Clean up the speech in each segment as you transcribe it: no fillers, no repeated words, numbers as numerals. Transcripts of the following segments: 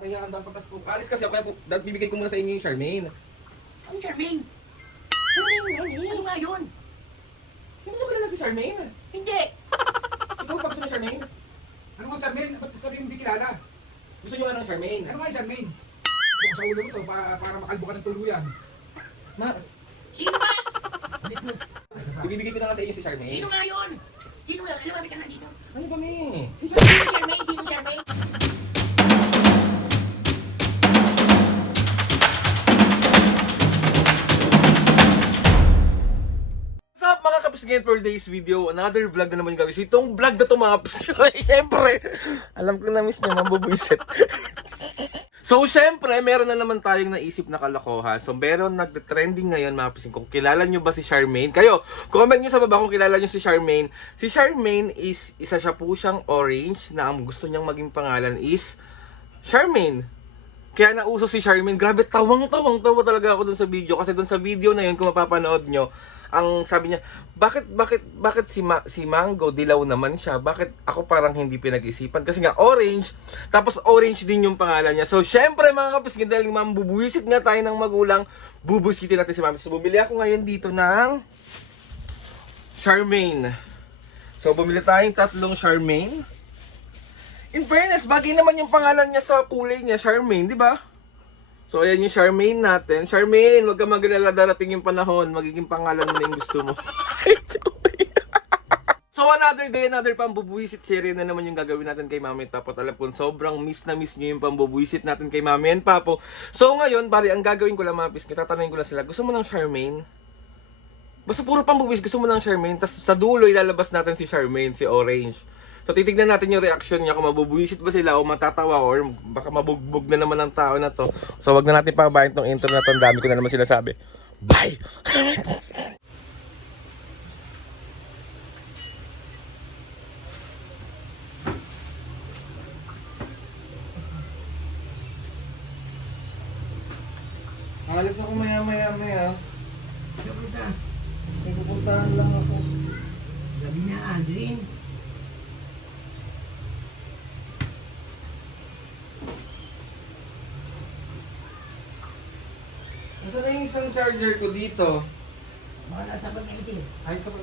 Kaya ang dapat ko. Alis kasi ako, kaya bibigay ko muna sa inyo yung Charmaine. Ano Charmaine? Charmaine, honey. Ano nga yun? Hindi mo kilala si Charmaine? Hindi. Ikaw pa gusto mo Charmaine? Ano nga Charmaine? Ba't sabihin hindi kilala? Gusto nyo nga ng Charmaine? Ano nga yung Charmaine? Kung sa ulo mo to, para makalbo ka ng tuluyan. Ma, Sino ba? ibibigay ko na nga sa inyo si Charmaine. Sino nga yun? Sino nga? Lumapit ka nga dito. Ano ba, me? Si Sino Charmaine? Sino Charmaine? What's up mga kaps, ngayon for today's video, another vlog na naman yung gagawin. So, itong vlog na to mga kaps, syempre, alam ko na miss nyo, mabubuisit. So, syempre, meron na naman tayong naisip na kalokohan. So, meron nagde-trending ngayon mga kaps, kung kilala nyo ba si Charmaine. Kayo, comment nyo sa baba kung kilala nyo si Charmaine. Si Charmaine is, isa siya po siyang orange na ang gusto niyang maging pangalan is Charmaine. Kaya nauso si Charmaine. Grabe, tawa talaga ako dun sa video. Kasi dun sa video na yun, kung mapapanood nyo, ang sabi niya, bakit si Mango dilaw naman siya? Bakit ako parang hindi pinag-isipan? Kasi nga orange, tapos orange din yung pangalan niya. So syempre mga kapis, dahil mabubuisit nga tayo ng magulang, bubusitin natin si Mami. So bumili ako ngayon dito ng Charmaine. So bumili tayong tatlong Charmaine. In fairness, bagay naman yung pangalan niya sa kulay niya, Charmaine, di ba? So, ayan yung Charmaine natin. Charmaine, huwag ka mag-alala, darating yung panahon. Magiging pangalan mo na yung gusto mo. So, another day, another pambubuisit series na naman yung gagawin natin kay Mami at Papo. Alam ko, sobrang miss na miss nyo yung pambubuisit natin kay Mami and Papo. So, ngayon, bali, ang gagawin ko lang mga pis, tatanungin ko lang sila, gusto mo ng Charmaine? Basta puro pambubuisit, gusto mo ng Charmaine? Tapos sa dulo, ilalabas natin si Charmaine, si Orange. So titignan natin yung reaction niya kung mabubuisit ba sila o matatawa or baka mabugbog na naman ang tao na to. So wag na natin pababayin tong intro na to. Ang dami ko na naman sinasabi. Bye! Alis ako maya. Kapunta. May pupuntahan lang ako. Gabi na, Aldrin. Nasaan na yung isang charger ko dito? Baka nasa bag na itim. Ay, ito ba?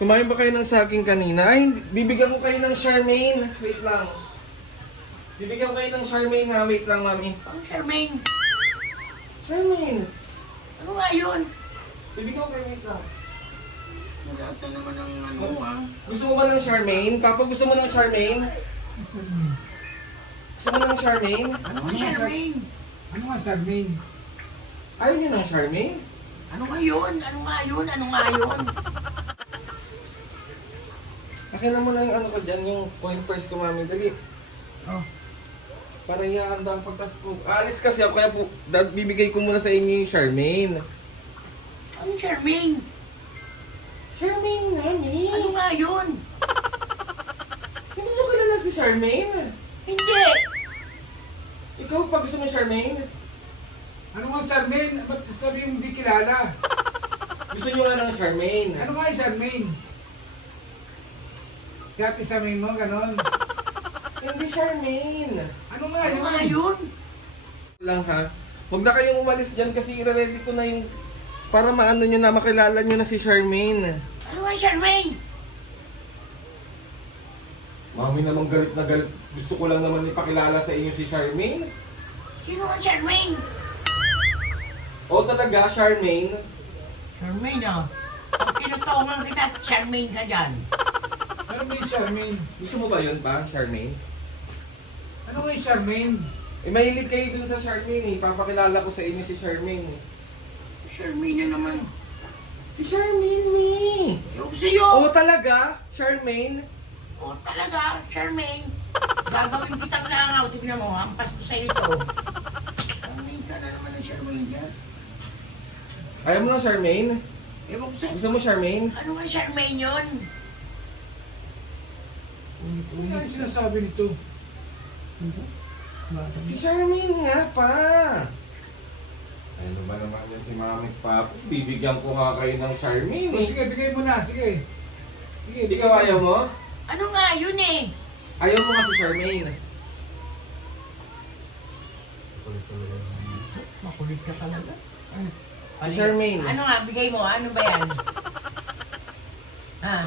Kumain ba kayo ng saging kanina? Ay, bibigyan ko kayo ng Charmaine. Wait lang. Bibigyan ko kayo ng Charmaine ha. Wait lang, Mami. Ano Charmaine? Charmaine. Ano nga yun? Bibigyan ko kayo, wait lang. Wala ka naman ng ano ah. Gusto mo ba ng Charmaine? Papa, gusto mo ng Charmaine? Gusto mo ng Charmaine? Ano nga Charmaine? Ano nga Charmaine? Ayaw niyo ng Charmaine? Ano nga yun? Ano nga yun? Ano nga yun? Akin na mo na yung ano ko dyan, yung coin purse ko, Mami. Dali. Oh. Para ihanda ang pagtas ko. Alis kasi ako, kaya bibigay ko muna sa inyo yung Charmaine. Ano Charmaine? Charmaine, Mami. Ano nga yun? Hindi nyo kilala si Charmaine? Hindi. Ikaw pa gusto mo Charmaine? Ano nga Charmaine? Ba't sabihin hindi kilala? Gusto nyo nga ng Charmaine? Ano nga yung Charmaine? Si Ate Charmaine mo, ganon. Hindi Charmaine. Ano nga Ano nga yun? yun? Lang ha. Huwag na kayong umalis dyan kasi i-ready ko na yung... Para maano nyo na, makilala nyo na si Charmaine. Ano nga Charmaine? Mami naman galit na galit. Gusto ko lang naman ipakilala sa inyo si Charmaine. Sino nga Charmaine? O talaga, Charmaine? Charmaine ah. Pag kinutungan kita, Charmaine ka dyan. Ano nga yung Charmaine? Gusto mo ba yun pa, Charmaine? Ano nga yung Charmaine? Eh, mahilig kayo dun sa Charmaine eh. Papakilala ko sa inyo si Charmaine eh. Charmaine na naman. Si Charmaine, me! Yung sa'yo. O talaga, Charmaine? O talaga, Charmaine. Gagawin kitang langaw. Tignan mo, hampas ko sa'yo ito. Charmaine ka na naman ng Charmaine dyan. Ayaw mo ng Charmaine? Ewan ko sa'yo. Gusto mo Charmaine? Ano nga Charmaine yun? Ano nga yung sinasabi nito? Si Charmaine nga pa! Ano ba naman yan si Mami Papi? Bibigyan ko nga kayo ng Charmaine O, sige, bigay mo na. Sige. Sige, Hindi ka ayaw mo? Ano nga yun eh? Ayaw mo nga si Charmaine. Makulit ka talaga. Si Charmaine. Ano nga, bigay mo. Ano ba yan?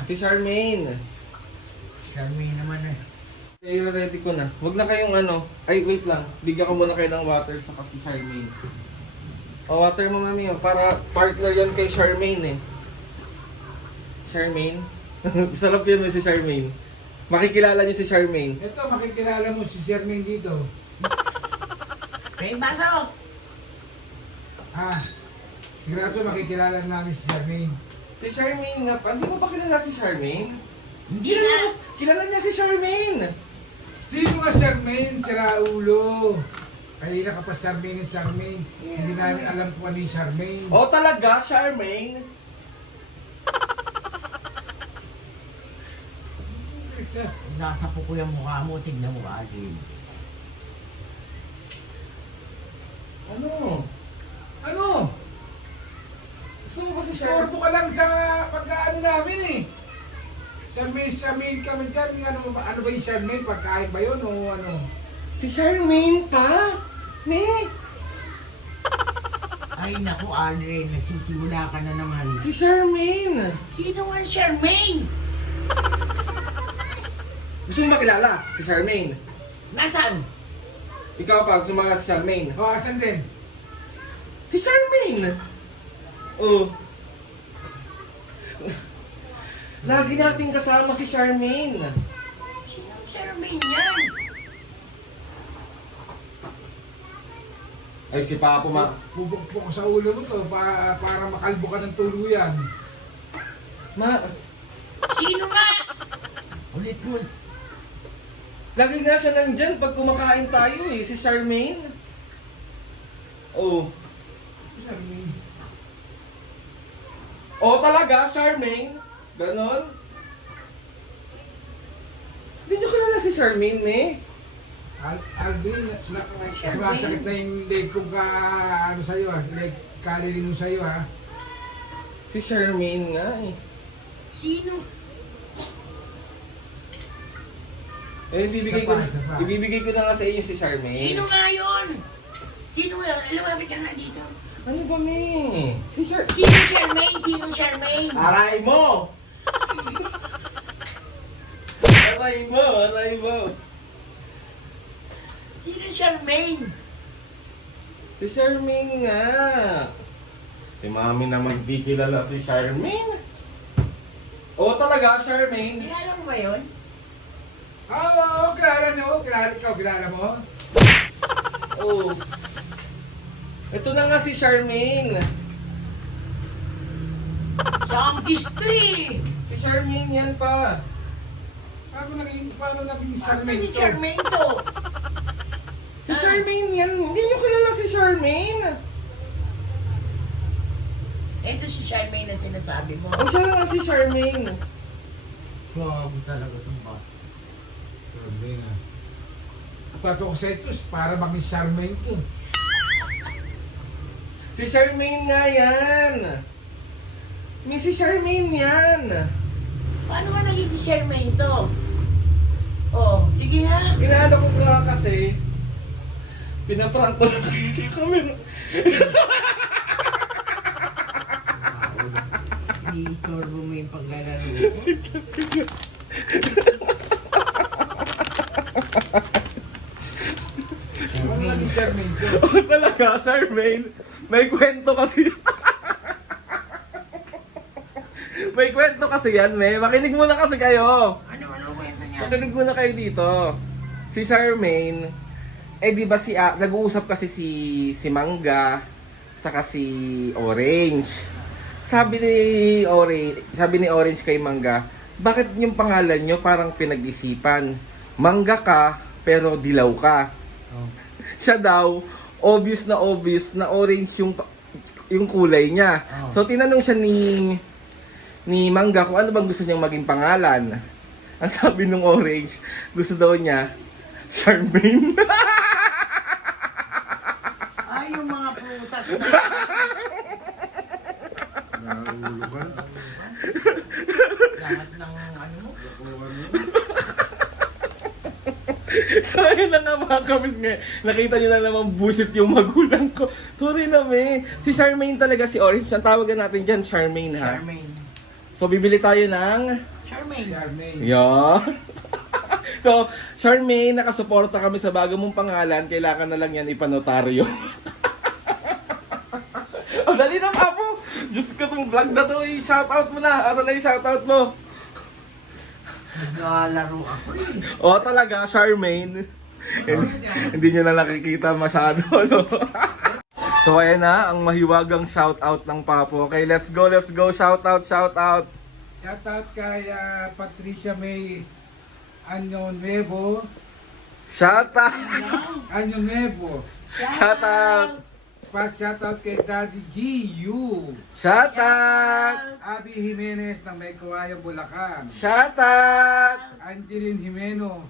Si Charmaine. Charmaine naman eh. I-ready ko na. Huwag na kayong ano. Ay, wait lang. Bigyan ko muna kayo ng water sa si Charmaine. O, water mo mami. Oh, para partner yan kay Charmaine eh. Charmaine? Sarap yun si Charmaine. Makikilala niyo si Charmaine. Ito, makikilala mo si Charmaine dito. May baso! Sigurado makikilala namin si Charmaine. Si Charmaine nga pa. Hindi mo pa kilala si Charmaine? Hindi na! Kilala niya si Charmaine. Sino nga Charmaine? Sira ulo. Kaya ka pa Charmaine. Hindi namin alam kung ano yung Charmaine. O talaga, Charmaine? Nasa po ko yung mukha mo, tignan mo Adrian. Ano? Ano? Gusto mo ba si Istorbo Charmaine? ka lang sa pagkaano namin eh. Charmaine kami dyan. Ano ba yung Charmaine? Pagkain ba yun o ano? Si Charmaine pa? Ne? Ay naku Adrian, nagsisimula ka na naman. Si Charmaine! Sino nga Charmaine? Gusto mo makilala si Charmaine? Nasaan? Ikaw pa, gusto mo makilala si Charmaine? O, asan din? Si Charmaine! Oh. Lagi nating kasama si Charmaine. Sino Charmaine yan? Ay, si Papo Bubukpok ko sa ulo mo to para makalbo ka ng tuluyan. Sino nga? Ulit mo. Lagi nga siya nandyan pag kumakain tayo eh, si Charmaine. Oh. Charmaine. Oh, talaga, Charmaine? Ganon? Hindi nyo kilala si Charmaine, eh? Alvin, sumasakit na yung leg ko ano sa'yo leg kaliling mo sa'yo Si Charmaine nga eh. Sino? Eh, ibibigay ko, Isa pa. ibibigay ko na nga sa inyo si Charmaine. Sino nga yun? Sino yun? Lumapit ka nga dito. Ano ba, me? Sino Charmaine? Sino Charmaine? Aray mo! Aray mo! Sino Charmaine? Si Charmaine nga. Si Mami naman di kilala si Charmaine. Oo talaga, Charmaine. Kilala mo ba yun? Oo, kilala nyo. Kilala mo? Oo. Ito na nga si Charmaine. Saan gusto eh? Si Charmaine yan pa. Paano naging Ano Charmaine ni to? Charmaine to? Si Charmaine yan. Hindi nyo kilala si Charmaine. Ito si Charmaine na sinasabi mo. O siya nga si Charmaine. Grabe talaga itong ba? Charmaine Pato ko sa ito, para maging Charmaine to. Si Charmaine nga yan. Si Charmaine yan. Paano nga naging si Charmaine to? Oh, sige nga. Inaano ko nga kasi, pinaprank ko lang kayo dito kami. I-istorbo mo yung paglalaro ko. Paano naging Charmaine to? Oo talaga, Charmaine. May kwento kasi. May kwento kasi yan, me. Makinig muna kasi kayo. Ano kwento niya? Makinig muna kayo dito. Si Charmaine, di ba nag-uusap kasi si Mangga, saka si Orange. Sabi ni Orange kay Mangga, bakit yung pangalan nyo parang pinag-isipan? Mangga ka, pero dilaw ka. Siya daw, obvious na orange yung kulay niya. So tinanong siya ni Mangga kung ano bang gusto niyang maging pangalan. Ang sabi nung Orange, gusto daw niya Charmaine. Ay, yung mga prutas Bukas na. Raulo ka. Lahat ng ano mo. So ayun na nga mga kabis nga. Nakita nyo na naman busit yung magulang ko. Sorry na me. Si Charmaine talaga si Orange. Ang tawagan natin dyan, Charmaine ha. Charmaine. So bibili tayo ng... Charmaine. Charmaine. Yeah. So, Charmaine, nakasuporta kami sa bago mong pangalan. Kailangan na lang yan ipanotaryo. Oh, dali na Papo. Diyos ko, itong vlog na to. Shoutout mo na. Asa na yung shoutout mo? Naglalaro ako eh. Oh, talaga, Charmaine. Hindi nyo na nakikita masyado, no? So, ayan na, ang mahiwagang shoutout ng Papo. Okay, let's go. Shoutout. Shoutout kay Patricia May Año Nuevo. Shoutout. Año Nuevo. Shoutout. Shoutout kay Daddy G.U. Shoutout. Abby Jimenez ng May Kawayan, Bulacan. Shoutout. Angeline Jimeno,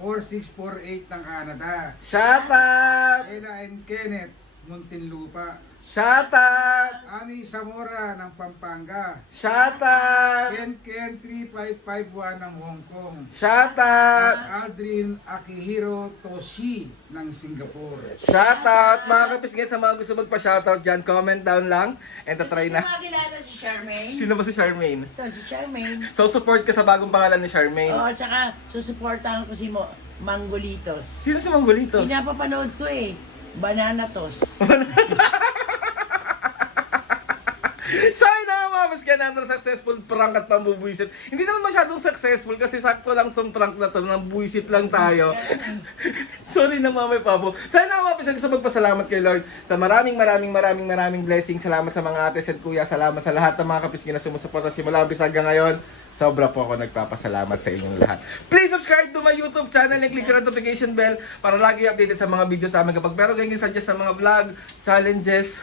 4648 ng Canada. Shoutout. Ella and Kenneth, Muntinlupa. Shoutout. Ami Zamora ng Pampanga. Shoutout. Ken 3551 ng Hong Kong. Shoutout. Aldrin Akihiro Toshi ng Singapore. Shoutout. Mga kapisgay, sa mga gusto magpa-shoutout dyan, comment down lang and tatry na. Makakilala si Charmaine. Sino ba si Charmaine? Ito si Charmaine. So support ka sa bagong pangalan ni Charmaine. Oo, at saka susuportahan ko si Manggolitos. Sino si Manggolitos? Pinapapanood ko eh. Bananatos. So yun na mga mas another successful prank at pambubuisit. Hindi naman masyadong successful kasi sakto lang tong prank na to, nang buisit lang tayo. Sorry na mamay Papo. Sana nga mga gusto magpasalamat kay Lord sa maraming blessings. Salamat sa mga ates and kuya. Salamat sa lahat ng mga kapiskin na sumusuporta simula umpisa hanggang ngayon. Sobra po ako nagpapasalamat sa inyong lahat. Please subscribe to my YouTube channel and click the notification bell para lagi updated sa mga videos sa amin kapag meron kayong suggest sa mga vlog, challenges,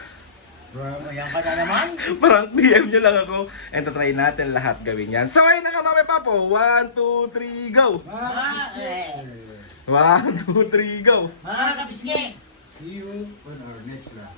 Ayan ka na naman. parang DM nyo lang ako and tatry natin lahat gawin yan. So ayun na nga mamay Papo. 1, 2, 3, go! 1, 2, 3, go! Mga kapisngi. See you on our next vlog.